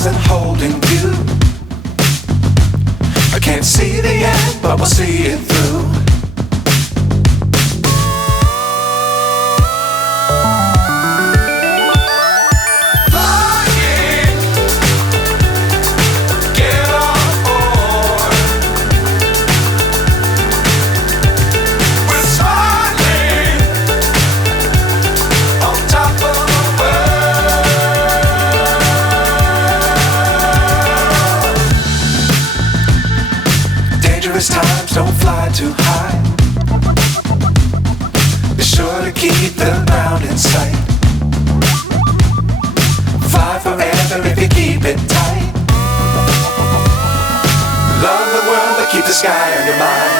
stars and holding you. I can't see the end, but we'll see it through. Times don't fly too high. Be sure to keep the ground in sight. Fly forever if you keep it tight. Love the world but keep the sky on your mind.